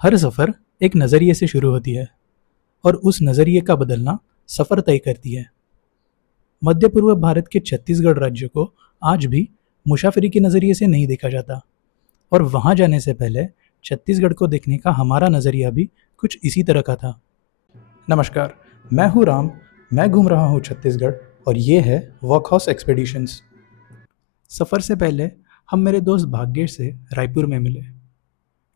हर सफ़र एक नज़रिए से शुरू होती है और उस नज़रिए का बदलना सफ़र तय करती है। मध्य पूर्व भारत के छत्तीसगढ़ राज्य को आज भी मुसाफिरी के नज़रिए से नहीं देखा जाता और वहाँ जाने से पहले छत्तीसगढ़ को देखने का हमारा नज़रिया भी कुछ इसी तरह का था। नमस्कार, मैं हूँ राम। मैं घूम रहा हूँ छत्तीसगढ़ और ये है वर्कहॉर्स एक्सपेडिशंस। सफ़र से पहले हम मेरे दोस्त भाग्येश से रायपुर में मिले,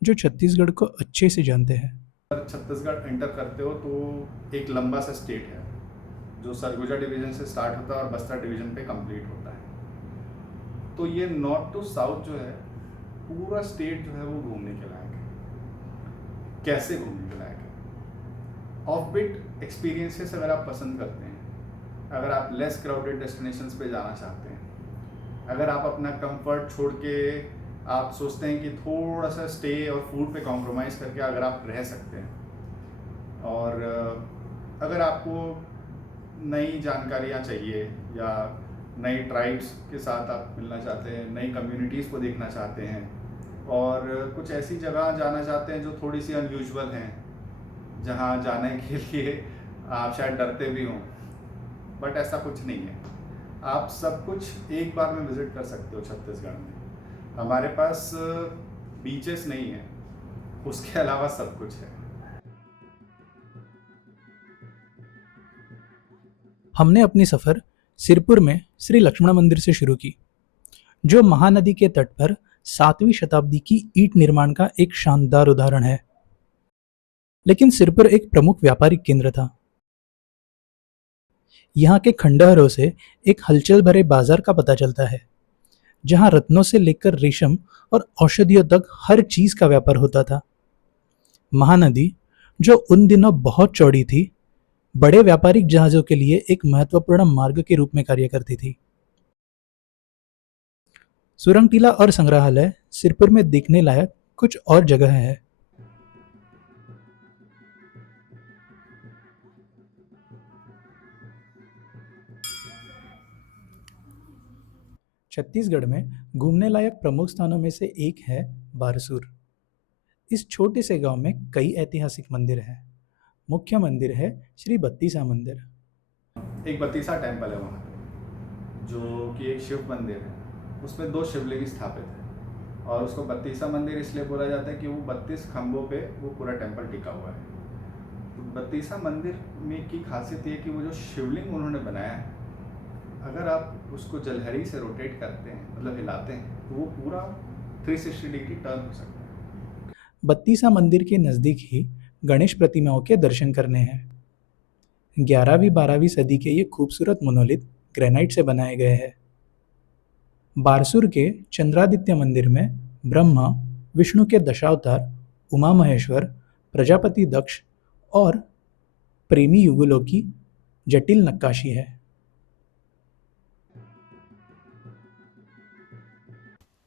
जो छत्तीसगढ़ को अच्छे से जानते हैं। छत्तीसगढ़ एंटर करते हो तो एक लंबा सा स्टेट है जो सरगुजा डिवीज़न से स्टार्ट होता है और बस्तर डिवीज़न पे कंप्लीट होता है। तो ये नॉर्थ टू साउथ जो है पूरा स्टेट जो है वो घूमने के लायक है। कैसे घूमने के लायक है? ऑफ बीट एक्सपीरियंसेस अगर आप पसंद करते हैं, अगर आप लेस क्राउडेड डेस्टिनेशंस पे जाना चाहते हैं, अगर आप अपना कंफर्ट छोड़ के आप सोचते हैं कि थोड़ा सा स्टे और फूड पे कॉम्प्रोमाइज़ करके अगर आप रह सकते हैं, और अगर आपको नई जानकारियाँ चाहिए या नई ट्राइब्स के साथ आप मिलना चाहते हैं, नई कम्युनिटीज़ को देखना चाहते हैं और कुछ ऐसी जगह जाना चाहते हैं जो थोड़ी सी अनयूजुअल हैं, जहाँ जाने के लिए आप शायद डरते भी हों, बट ऐसा कुछ नहीं है। आप सब कुछ एक बार में विज़िट कर सकते हो छत्तीसगढ़ में। हमारे पास बीचेस नहीं है, उसके अलावा सब कुछ है। हमने अपनी सफ़र सिरपुर में श्री लक्ष्मण मंदिर से शुरू की, जो महानदी के तट पर 7वीं शताब्दी की ईंट निर्माण का एक शानदार उदाहरण है। लेकिन सिरपुर एक प्रमुख व्यापारिक केंद्र था। यहाँ के खंडहरों से एक हलचल भरे बाजार का पता चलता है, जहाँ रत्नों से लेकर रेशम और औषधियों तक हर चीज का व्यापार होता था। महानदी, जो उन दिनों बहुत चौड़ी थी, बड़े व्यापारिक जहाजों के लिए एक महत्वपूर्ण मार्ग के रूप में कार्य करती थी। सुरंग टीला और संग्रहालय सिरपुर में देखने लायक कुछ और जगह है। छत्तीसगढ़ में घूमने लायक प्रमुख स्थानों में से एक है बारसूर। इस छोटे से गांव में कई ऐतिहासिक मंदिर हैं। मुख्य मंदिर है श्री बत्तीसा मंदिर। एक बत्तीसा टेम्पल है वहाँ पे, जो कि एक शिव मंदिर है। उसमें 2 शिवलिंग स्थापित है और उसको बत्तीसा मंदिर इसलिए बोला जाता है कि वो 32 खंभों पे वो पूरा टेम्पल टिका हुआ है। तो बत्तीसा मंदिर में की खासियत ये कि वो जो शिवलिंग उन्होंने बनाया है, अगर आप उसको जलहरी से रोटेट करते हैं, मतलब हिलाते हैं, तो वो पूरा 360 डिग्री टर्न हो सकता है। बत्तीसा मंदिर के नज़दीक ही गणेश प्रतिमाओं के दर्शन करने हैं। 11वीं 12वीं सदी के ये खूबसूरत मोनोलिथ ग्रेनाइट से बनाए गए हैं। बारसूर के चंद्रादित्य मंदिर में ब्रह्मा विष्णु के दशावतार, उमा महेश्वर, प्रजापति दक्ष और प्रेमी युगलों की जटिल नक्काशी है।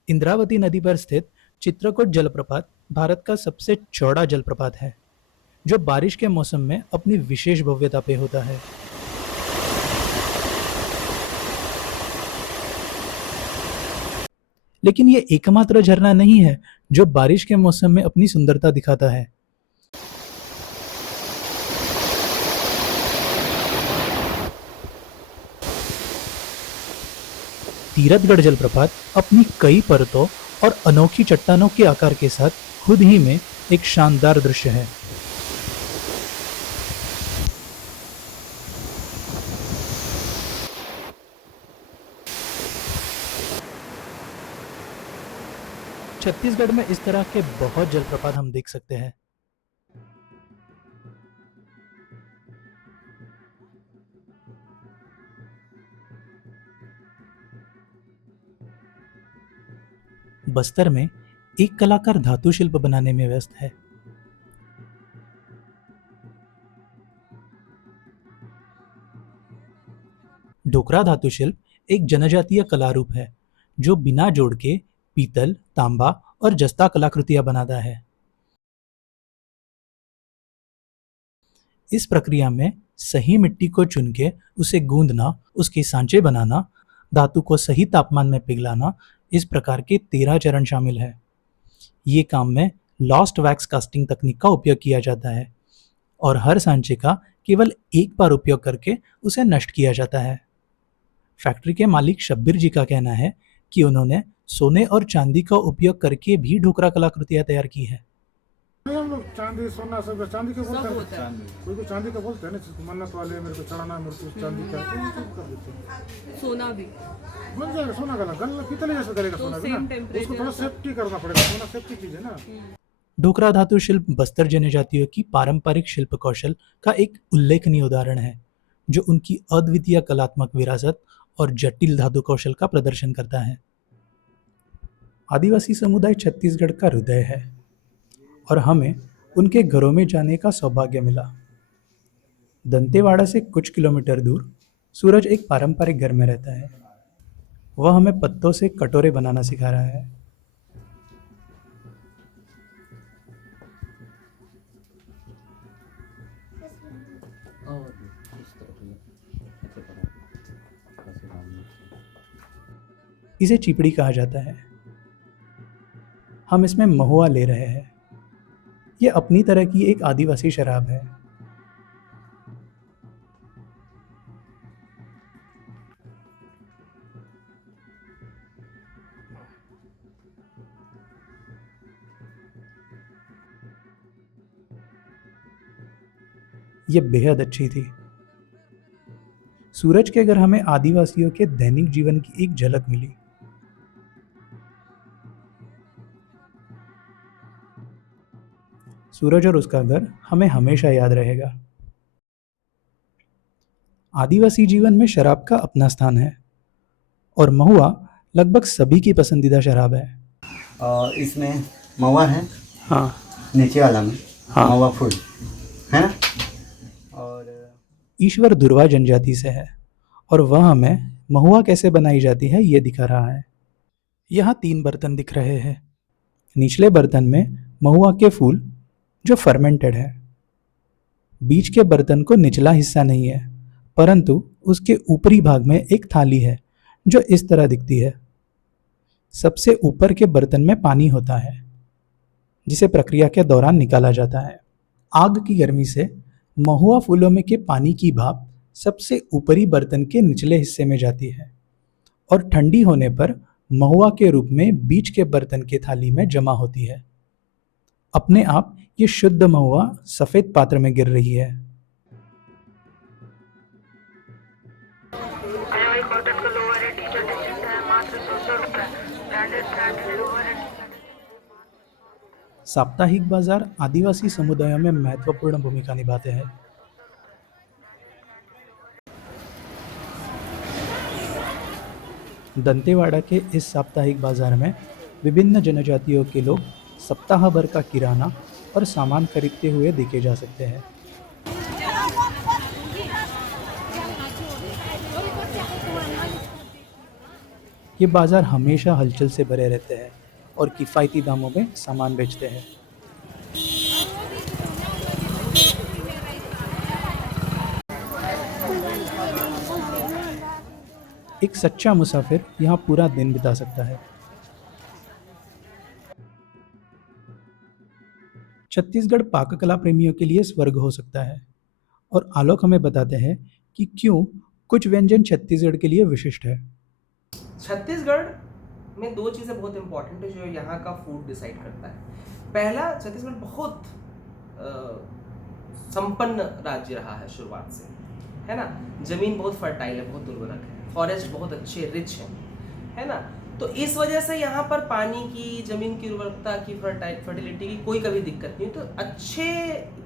इंद्रावती नदी पर स्थित चित्रकूट जलप्रपात भारत का सबसे चौड़ा जलप्रपात है, जो बारिश के मौसम में अपनी विशेष भव्यता पे होता है। लेकिन ये एकमात्र झरना नहीं है जो बारिश के मौसम में अपनी सुंदरता दिखाता है। तीरथगढ़ जलप्रपात अपनी कई परतों और अनोखी चट्टानों के आकार के साथ खुद ही में एक शानदार दृश्य है। छत्तीसगढ़ में इस तरह के बहुत जलप्रपात हम देख सकते हैं। बस्तर में एक कलाकार धातु शिल्प बनाने में व्यस्त है। ढोकरा धातु शिल्प एक जनजातीय कला रूप है, जो बिना जोड़ के पीतल, तांबा और जस्ता कलाकृतियां बनाता है। इस प्रक्रिया में सही मिट्टी को चुन के उसे गूंदना, उसके सांचे बनाना, धातु को सही तापमान में पिघलाना, इस प्रकार के 13 चरण शामिल है। ये काम में लॉस्ट वैक्स कास्टिंग तकनीक का उपयोग किया जाता है और हर सांचे का केवल एक बार उपयोग करके उसे नष्ट किया जाता है। फैक्ट्री के मालिक शब्बीर जी का कहना है कि उन्होंने सोने और चांदी का उपयोग करके भी ढोकरा कलाकृतियां तैयार की है। हम लोग चांदी सोना सब चांदी के बोलते सब हैं, होता है। कोई चांदी का बोलते हैं ना, मन्नत वाले मेरे को चढ़ाना, मेरे को चांदी का, तो ये सब कर देते हैं। सोना भी बन जाएगा सोना का, गल पीतल जैसा करेगा तो सोना भी same ना, temperature उसको थोड़ा से। सेफ्टी करना पड़ेगा, सोना सेफ्टी चीज है ना। ढोकरा धातु शिल्प बस्तर जनजातियों की पारंपरिक शिल्प कौशल का एक उल्लेखनीय उदाहरण है, जो उनकी अद्वितीय कलात्मक विरासत और जटिल धातु कौशल का प्रदर्शन करता है। आदिवासी समुदाय छत्तीसगढ़ का हृदय है और हमें उनके घरों में जाने का सौभाग्य मिला। दंतेवाड़ा से कुछ किलोमीटर दूर सूरज एक पारंपरिक घर में रहता है। वह हमें पत्तों से कटोरे बनाना सिखा रहा है। इसे चिपड़ी कहा जाता है। हम इसमें महुआ ले रहे हैं। यह अपनी तरह की एक आदिवासी शराब है। यह बेहद अच्छी थी। सूरज के घर हमें आदिवासियों के दैनिक जीवन की एक झलक मिली। सूरज और उसका घर हमें हमेशा याद रहेगा। आदिवासी जीवन में शराब का अपना स्थान है और महुआ लगभग सभी की पसंदीदा शराब है। और इसमें महुआ है, हाँ नीचे वाला में हाँ। महुआ फूल है ना। और ईश्वर दुर्वा जनजाति से है और वह हमें महुआ कैसे बनाई जाती है ये दिखा रहा है। यहाँ 3 बर्तन दिख रहे हैं। निचले बर्तन में महुआ के फूल जो फर्मेंटेड है। बीच के बर्तन को निचला हिस्सा नहीं है, परंतु उसके ऊपरी भाग में एक थाली है जो इस तरह दिखती है। सबसे ऊपर के बर्तन में पानी होता है जिसे प्रक्रिया के दौरान निकाला जाता है। आग की गर्मी से महुआ फूलों में के पानी की भाप सबसे ऊपरी बर्तन के निचले हिस्से में जाती है और ठंडी होने पर महुआ के रूप में बीच के बर्तन के थाली में जमा होती है। अपने आप ये शुद्ध महुआ सफेद पात्र में गिर रही है। साप्ताहिक बाजार आदिवासी समुदायों में महत्वपूर्ण भूमिका निभाते हैं। दंतेवाड़ा के इस साप्ताहिक बाजार में विभिन्न जनजातियों के लोग सप्ताह भर का किराना और सामान खरीदते हुए देखे जा सकते हैं। ये बाजार हमेशा हलचल से भरे रहते हैं और किफ़ायती दामों में सामान बेचते हैं। एक सच्चा मुसाफिर यहाँ पूरा दिन बिता सकता है। छत्तीसगढ़ पाककला प्रेमियों के लिए स्वर्ग हो सकता है और आलोक हमें बताते हैं कि क्यों कुछ व्यंजन छत्तीसगढ़ के लिए विशिष्ट है। छत्तीसगढ़ में 2 चीज़ें बहुत इंपॉर्टेंट है जो यहाँ का फूड डिसाइड करता है। पहला, छत्तीसगढ़ बहुत संपन्न राज्य रहा है शुरुआत से, है ना। ज़मीन बहुत फर्टाइल है, बहुत उर्वरक है, फॉरेस्ट बहुत अच्छे रिच है ना। तो इस वजह से यहाँ पर पानी की, ज़मीन की उर्वरकता की, फर्टिलिटी की कोई कभी दिक्कत नहीं, तो अच्छे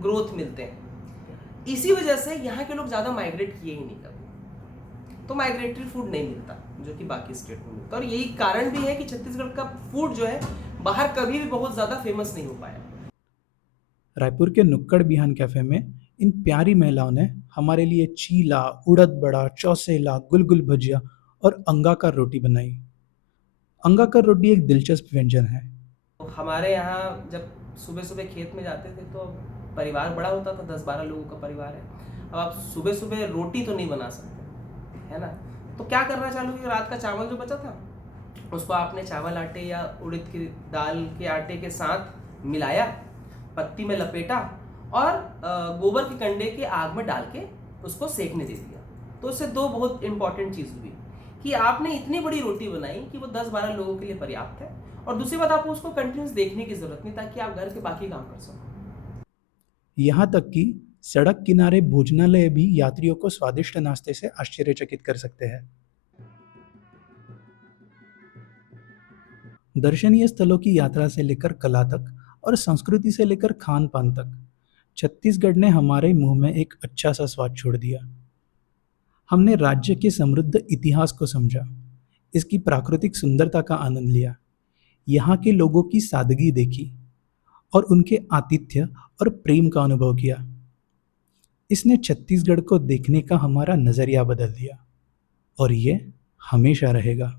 ग्रोथ मिलते हैं। इसी वजह से यहाँ के लोग ज़्यादा माइग्रेट किए ही नहीं कभी, तो माइग्रेटरी फूड नहीं मिलता जो कि बाकी स्टेट में मिलता। और यही कारण भी है कि छत्तीसगढ़ का फूड जो है बाहर कभी भी बहुत ज़्यादा फेमस नहीं हो पाया। रायपुर के नुक्कड़ बिहान कैफे में इन प्यारी महिलाओं ने हमारे लिए चीला, उड़द बड़ा, चौसेला, गुलगुल भजिया और अंगाकर रोटी बनाई। अंगाकर रोटी एक दिलचस्प व्यंजन है। तो हमारे यहाँ जब सुबह सुबह खेत में जाते थे तो परिवार बड़ा होता था, 10-12 लोगों का परिवार है। अब आप सुबह सुबह रोटी तो नहीं बना सकते, है ना। तो क्या करना चालू किया, रात का चावल जो बचा था उसको आपने चावल आटे या उड़द की दाल के आटे के साथ मिलाया, पत्ती में लपेटा और गोबर के कंडे के आग में डाल के उसको सेकने दे दिया। तो इससे दो बहुत इंपॉर्टेंट चीज़ हुई कि आपने इतनी बड़ी रोटी बनाई कि वो 10-12 लोगों के लिए पर्याप्त है, और दूसरी बात आपको उसको कंटिन्यूस देखने की जरूरत नहीं, ताकि आप घर के बाकी काम कर सको। यहाँ तक कि सड़क किनारे भोजनालय भी यात्रियों को स्वादिष्ट नाश्ते से आश्चर्यचकित कर सकते हैं। दर्शनीय स्थलों की यात्रा से लेकर कला तक और संस्कृति से लेकर खान पान तक, छत्तीसगढ़ ने हमारे मुंह में एक अच्छा सा स्वाद छोड़ दिया। हमने राज्य के समृद्ध इतिहास को समझा, इसकी प्राकृतिक सुंदरता का आनंद लिया, यहाँ के लोगों की सादगी देखी और उनके आतिथ्य और प्रेम का अनुभव किया। इसने छत्तीसगढ़ को देखने का हमारा नजरिया बदल दिया और ये हमेशा रहेगा।